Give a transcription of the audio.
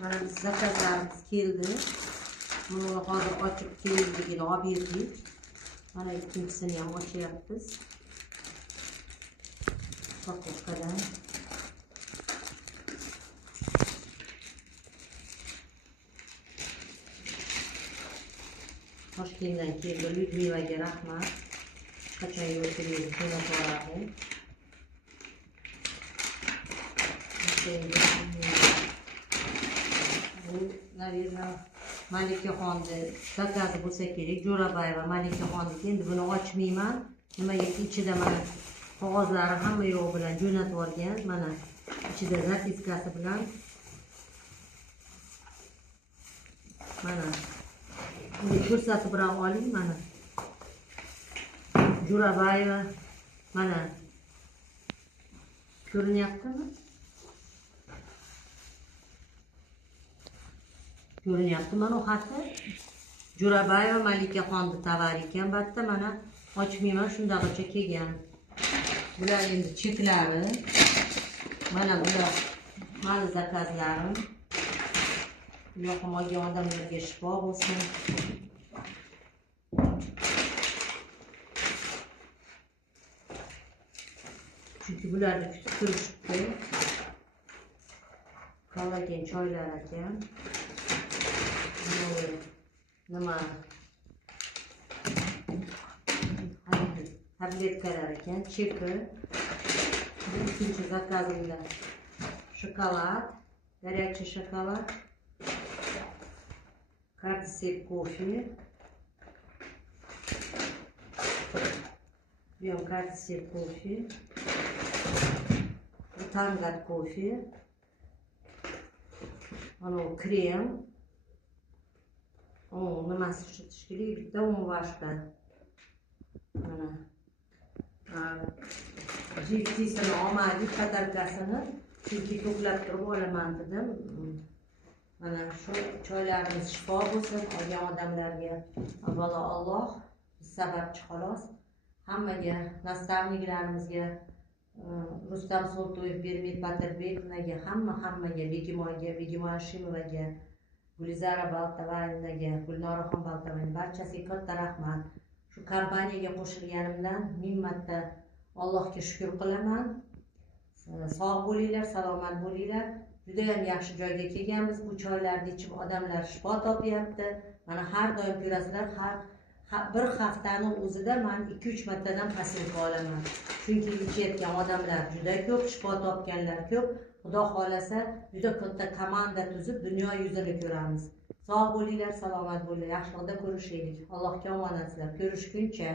Mana biz zakazlarimiz keldi. Buni hozir ochib tezligini olib berdik. Mana ikkinchisini ham ochyapmiz. Paketkadan. Toshkentdan keldi Lyudmilaga rahmat. Qachon yo'lchilingizni qo'yib boradi. Bu navirno Malikaxonni zakazi bo'lsa kerak. Jo'rabayeva Malikaxonniki. Endi buni ochmayman. Nimagaki ichida mana qog'ozlari hamma yo'q bilan jo'natib olgan. Mana ichida zapiskasi bilan mana buni ko'rsatib ham oling. Mana Jo'rabayeva mana ko'rinyaptimi? Ko'rinyapti mana bu xati. Jo'rabayeva Malikaxonni tovari ekan. Batta mana ochmayman, shundaqacha kelgan. Bular endi cheklari. Mana bular mani zakazlarim. Yoqim olgan odamlarga shifo bo'lsin. Chunki bularni kutib turishibdi. Kollagen choylar ekan. Nima tabletkalar ekan, cheki. Bu ikkinchi zakazimda shokolad, горячий shokolad, kardisep kofe. Bu ham kardisep kofe. Bu tangat kofe. Mana krem. Nimasi ishitish kerak? Bitta umvashda. Mana jipsisini olmadik, katalkasini. Chunki to'plab turib olaman dedim. Mana shu choylarimiz shifo bo'lsin olgan odamlarga. Avvalo Alloh, biz sababchi xolos. Hammaga, nastavniklarimizga, Rustam Soltoyev, Bermet Batirbekinaga, hammaga, Begimoyga, Begimoy Ashimovaga, Gulizara Baltavaynaga, Gulnoraxon Baltavayna barchasiga katta rahmat. Shu kompaniyaga qo'shilganimdan ming marta Allohga shukr qilaman. Sog' bo'linglar, salomat bo'linglar. Juda ham yaxshi joyga kelganmiz. Bu choylarni ichib odamlar shifo topyapti. Mana har doim ko'rasizlar, bir haftani o'zida men 2-3 martadan posilka olaman. Chunki ichayotgan odamlar juda ko'p, shifo topganlar ko'p. Xudo xolasa juda katta komanda tuzib dunyo yuzini ko'ramiz. Sog' bo'linglar, salomat bo'linglar, yaxshilikda ko'rishaylik. Allohga omonatsizlar. Ko'rishguncha.